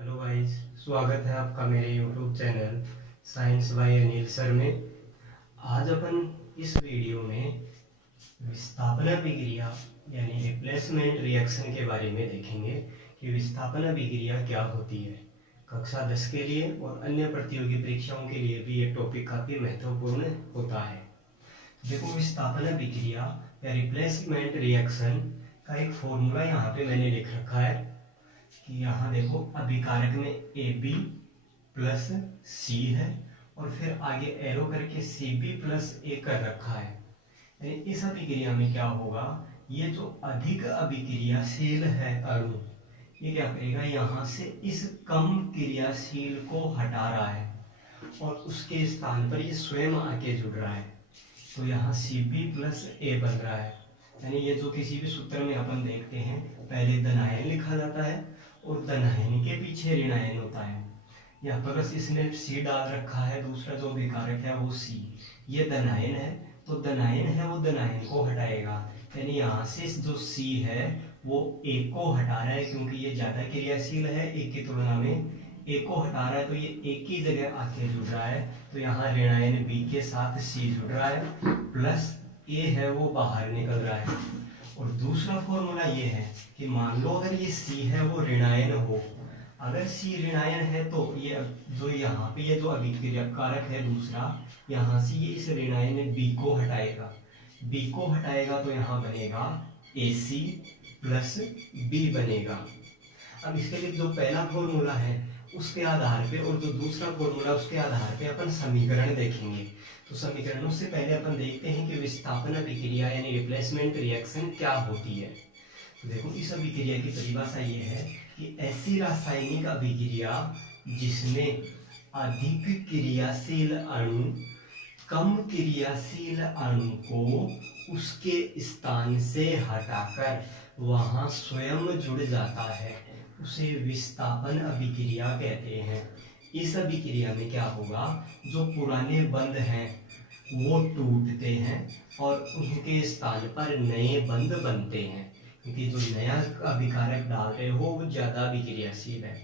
Hello guys, स्वागत है आपका मेरे YouTube channel science by Anil sir में। आज अपन इस वीडियो में विस्थापन अभिक्रिया यानी रिप्लेसमेंट रिएक्शन के बारे में देखेंगे कि विस्थापन अभिक्रिया क्या होती है। कक्षा 10 के लिए और अन्य प्रतियोगी परीक्षाओं के लिए भी ये टॉपिक काफ़ी महत्वपूर्ण होता है। देखो, विस्थापन अभिक्रिया या रिप्लेसमेंट रिएक्शन का एक फॉर्मूला यहाँ पे मैंने लिख रखा है कि यहाँ देखो अभिकारक में AB प्लस C है और फिर आगे एरो करके CB प्लस A कर रखा है। यानी इस अभिक्रिया में क्या होगा, ये जो अधिक अभिक्रियाशील है अणु, ये क्या करेगा, यहाँ से इस कम क्रियाशील को हटा रहा है और उसके स्थान पर ये स्वयं आके जुड़ रहा है। तो यहाँ CB प्लस A बन रहा है। यानी ये जो किसी भी सूत्र में अपन देखते हैं, पहले धनायन लिखा जाता है और धनायन के पीछे ऋणायन होता है। यहाँ पर बस इसने C डाल रखा है, दूसरा जो विकारक है वो C, ये धनायन है तो धनायन है वो धनायन को हटाएगा। यानी यहाँ से जो C है वो A को हटा रहा है, क्योंकि ये ज्यादा क्रियाशील है A की तुलना में, A को हटा रहा है तो ये A की जगह आके जुड़ रहा है। तो यहाँ ऋणायन B के साथ C जुड़ रहा है, प्लस A है वो बाहर निकल रहा है। और दूसरा फॉर्मूला ये है कि मान लो अगर ये C है वो ऋणायन हो, अगर C ऋणायन है तो ये जो यहाँ पे ये जो अभिक्रिया कारक है दूसरा, यहाँ से ये इस ऋणायन B को हटाएगा, B को हटाएगा तो यहाँ बनेगा AC प्लस B बनेगा। अब इसके लिए जो पहला फॉर्मूला है उसके आधार पे और जो दूसरा फॉर्मूला उसके आधार पे अपन समीकरण देखेंगे। तो समीकरणों से पहले अपन देखते हैं कि विस्थापन अभिक्रिया यानी रिप्लेसमेंट रिएक्शन क्या होती है। तो देखो, इस अभिक्रिया की परिभाषा ये है कि ऐसी रासायनिक अभिक्रिया जिसमें अधिक क्रियाशील अणु कम क्रियाशील अणु को उसके स्थान से हटाकर वहां स्वयं जुड़ जाता है, उसे विस्थापन अभिक्रिया कहते हैं। इस अभिक्रिया में क्या होगा, जो पुराने बंध हैं वो टूटते हैं और उनके स्थान पर नए बंध बनते हैं, क्योंकि जो नया अभिकारक डाल रहे हो वो ज्यादा अभिक्रियाशील है।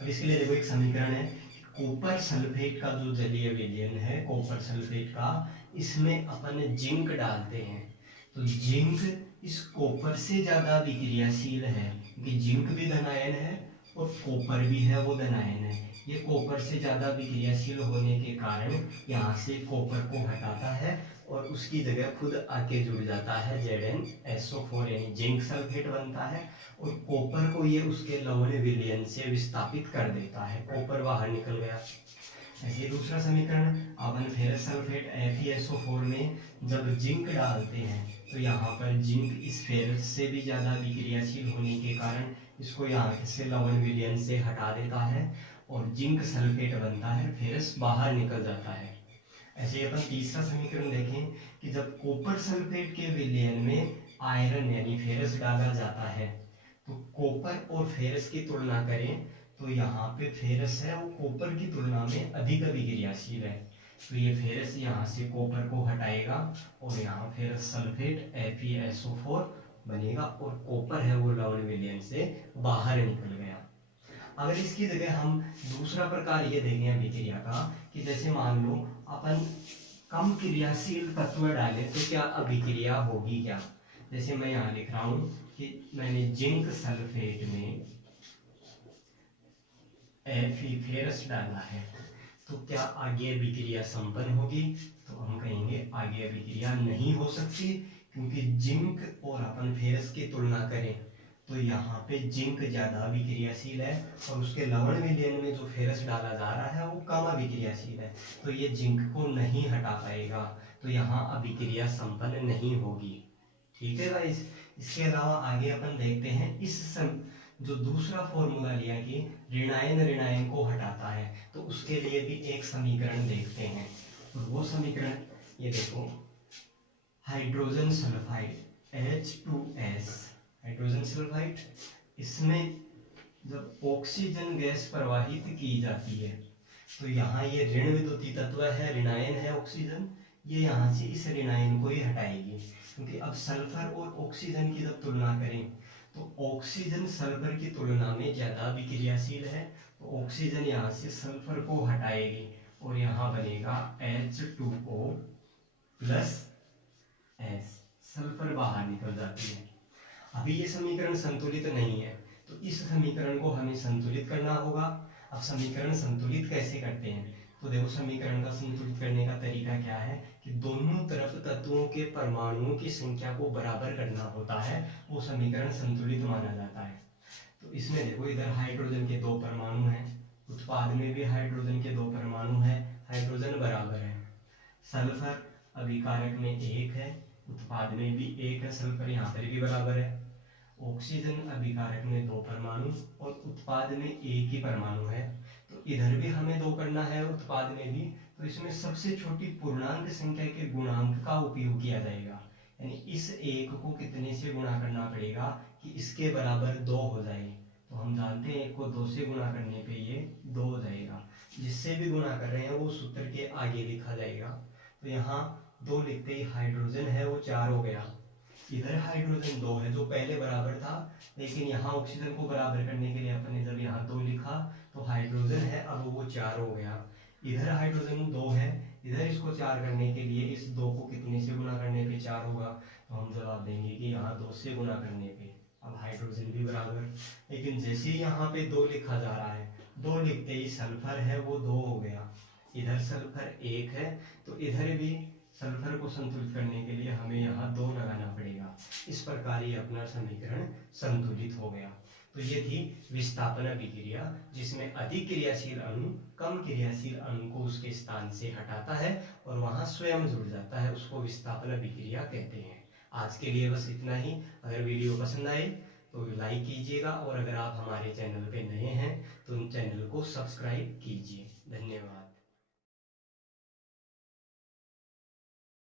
अब इसके लिए देखो एक समीकरण है, कॉपर सल्फेट का जो जलीय विलयन है कॉपर सल्फेट का, इसमें अपन जिंक डालते हैं तो जिंक इस कॉपर से ज्यादा अभिक्रियाशील है, क्योंकि जिंक भी धनायन है और कॉपर भी है वो धनायन है। ये कॉपर से ज्यादा अभिक्रियाशील होने के कारण यहाँ से कॉपर को हटाता है और उसकी जगह खुद आके जुड़ जाता है ZnSO4 यानी जिंक सल्फेट बनता है और कॉपर को ये उसके लवण विलयन से विस्थापित कर देता है, कॉपर बाहर निकल गया। ऐसे दूसरा समीकरण, अपन फेरस सल्फेट FeSO4 में जब जिंक डालते हैं तो यहाँ पर जिंक इस फेरस से भी ज्यादा अभिक्रियाशील होने के कारण इसको यहाँ से लवण विलयन से हटा देता है और जिंक सल्फेट बनता है, फेरस बाहर निकल जाता है। ऐसे ही अपन तीसरा समीकरण देखें कि जब कॉपर सल्फेट के विलयन में आयरन यानी फेरस डाला जाता है तो कॉपर और फेरस की तुलना करें तो यहाँ पे फेरस है वो कॉपर की तुलना में अधिक अभिक्रियाशील है, तो ये फेरस यहाँ से कॉपर को हटाएगा और यहाँ फेरस सल्फेट FeSO4 बनेगा और कॉपर है वो लवण विलयन से बाहर निकल गया। अगर इसकी जगह हम दूसरा प्रकार ये देखें अभिक्रिया का कि जैसे मान लो अपन कम क्रियाशील तत्व डालें तो क्या अभिक्रिया होगी क्या। जैसे मैं यहाँ लिख रहा हूँ कि मैंने जिंक सल्फेट में फेरस डाला है तो क्या आगे अभिक्रिया संपन्न होगी, तो हम कहेंगे आगे अभिक्रिया नहीं हो सकती, क्योंकि जिंक और अपन फेरस की तुलना करें तो यहाँ पे जिंक ज्यादा अभिक्रियाशील है और उसके लवण विलयन में जो फेरस डाला जा रहा है वो कम अभिक्रियाशील है, तो ये जिंक को नहीं हटा पाएगा, तो यहाँ अभिक्रिया संपन्न नहीं होगी। ठीक है गाइस। इसके अलावा आगे अपन देखते हैं जो दूसरा फॉर्मूला लिया कि ऋणायन ऋणायन को हटाता है, तो उसके लिए भी एक समीकरण देखते हैं। और वो समीकरण ये देखो, hydrogen sulphide H2S, hydrogen sulphide, इसमें जब ऑक्सीजन गैस प्रवाहित की जाती है तो यहाँ ये ऋण विद्युतीय तत्व है, ऋणायन है ऑक्सीजन, ये यहाँ से इस ऋणायन को ही हटाएगी, क्योंकि अब सल्फर और ऑक्सीजन की जब तुलना करें तो ऑक्सीजन सल्फर की तुलना में ज़्यादा अभिक्रियाशील है, तो ऑक्सीजन यहाँ से सल्फर को हटाएगी और यहाँ बनेगा H2O प्लस S, सल्फर बाहर निकल जाती है। अभी ये समीकरण संतुलित नहीं है, तो इस समीकरण को हमें संतुलित करना होगा। अब समीकरण संतुलित कैसे करते हैं, तो देखो समीकरण का संतुलित करने का तरीका क्या है कि दोनों तरफ तत्वों के परमाणुओं की संख्या को बराबर करना होता है, वो समीकरण संतुलित माना जाता है। तो इसमें देखो इधर हाइड्रोजन के 2 परमाणु हैं, उत्पाद में भी हाइड्रोजन के 2 परमाणु हैं, हाइड्रोजन बराबर है। सल्फर अभिकारक में 1 है, उत्पाद में भी 1 है, सल्फर यहाँ पर भी बराबर है। ऑक्सीजन अभिकारक में 2 परमाणु और उत्पाद में 1 ही परमाणु है, तो इधर भी हमें 2 करना है, उत्पाद में भी। तो इसमें सबसे छोटी पूर्णांक संख्या के गुणांक का उपयोग किया जाएगा, यानी इस 1 को कितने से गुणा करना पड़ेगा कि इसके बराबर 2 हो जाए। तो हम जानते हैं 1 को 2 से गुणा करने पे ये 2 हो जाएगा, जिससे भी गुणा कर रहे हैं वो सूत्र के आगे लिखा जाएगा। तो यहाँ 2 लिखते ही हाइड्रोजन है वो 4 हो गया, इधर हाइड्रोजन 2 है जो पहले बराबर था, लेकिन यहाँ ऑक्सीजन को बराबर करने के लिए अपन ने जब यहाँ 2 लिखा तो हाइड्रोजन है अब वो 4 हो गया। इधर हाइड्रोजन 2 है, इधर इसको 4 करने के लिए इस 2 को कितने से गुणा करने पे 4 होगा, तो हम जवाब देंगे कि यहाँ 2 से गुणा करने पे। अब हाइड्रोजन भी बराबर, लेकिन जैसे ही यहाँ पे 2 लिखा जा रहा है, 2 लिखते ही सल्फर है वो 2 हो गया, इधर सल्फर 1 है, तो इधर भी सल्फर को संतुलित करने के लिए हमें यहाँ 2 लगाना पड़ेगा। इस प्रकार ये अपना समीकरण संतुलित हो गया। तो ये थी विस्थापन अभिक्रिया, जिसमें अधिक क्रियाशील अणु कम क्रियाशील अणु को उसके स्थान से हटाता है और वहां स्वयं जुड़ जाता है, उसको विस्थापन अभिक्रिया कहते हैं। आज के लिए बस इतना ही। अगर वीडियो पसंद आए तो लाइक कीजिएगा, और अगर आप हमारे चैनल पे नए हैं तो चैनल को सब्सक्राइब कीजिए। धन्यवाद।